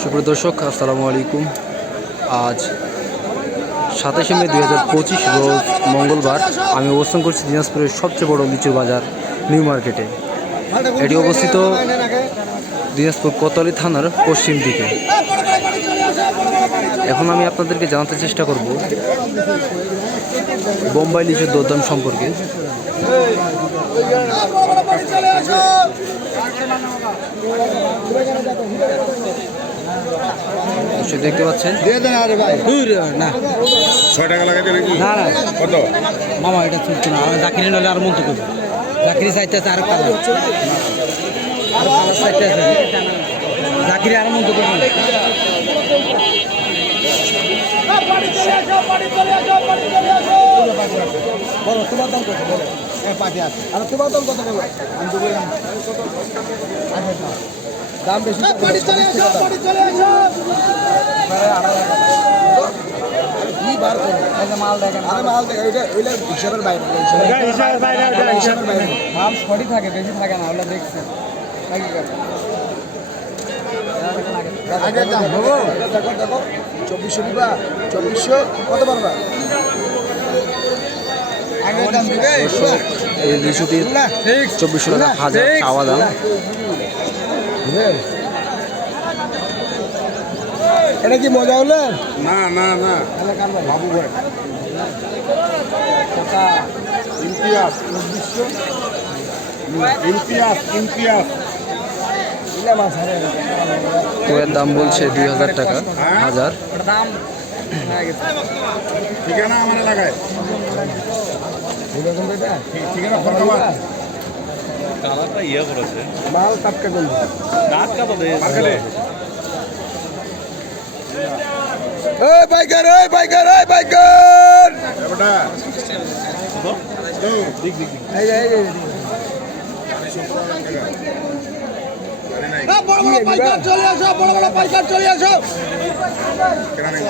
সুপ্রিয় দর্শক, আসসালামু আলাইকুম। আজ সাতাশে মে দুই হাজার পঁচিশ রোজ মঙ্গলবার আমি অবস্থান করছি দিনাজপুরের সবচেয়ে বড় লিচু বাজার, নিউ মার্কেটে। এটি অবস্থিত দিনাজপুর কোতোয়ালি থানার পশ্চিম দিকে। এখন আমি আপনাদেরকে জানাতে চেষ্টা করব বোম্বাই লিচুর দরদাম সম্পর্কে। অবশ্যই দেখতে পাচ্ছেন। না। ছয় টাকা লাগাইতে নাকি না না। কত? মামা এটা চলছে না। আমি জাকিরি নলে আর মন্ত্র করব। জাকিরি চাইতে আছে আর কালার আর কালার চাইতে আছে। জাকিরি আর মন্ত্র করব। না। বলো তোমার দাম কত? বলো। পাটি আছে আর তোমার দাম কত বলো আমি তো বললাম। দাম বেশি করো মাল দেখেন। আরে মাল দেখেন এটা ওইটা হিসাবের বাইরে হিসাবের বাইরে হিসাবের বাইরে। মাল সঠিক থাকে বেশি থাকে না ওটা দেখছেন। নাকি আগে দাম দেখো দেখো চব্বিশশো দিবা চব্বিশশো কত পারবা আগে দাম দিবে দর্শক এই চব্বিশশো টাকা হাজার চাওয়া দাম। এটা কি মজা হলো? না না না। বাবু ভাই। ইমতিয়াজ ইমতিয়াজ ইমতিয়াজ। এর দাম বলছে দুই হাজার টাকা হাজার। দাম ঠিকানা আমার এলাকায়। ঠিকানা ফরকাবাদ মাল টাটকা মার্কেলে এই বাইকার এই বাইকার এই বাইকার এই নাই বড় বড় পাইকার চলে আসো বড় বড় পাইকার চলে আসো। কেনা নেই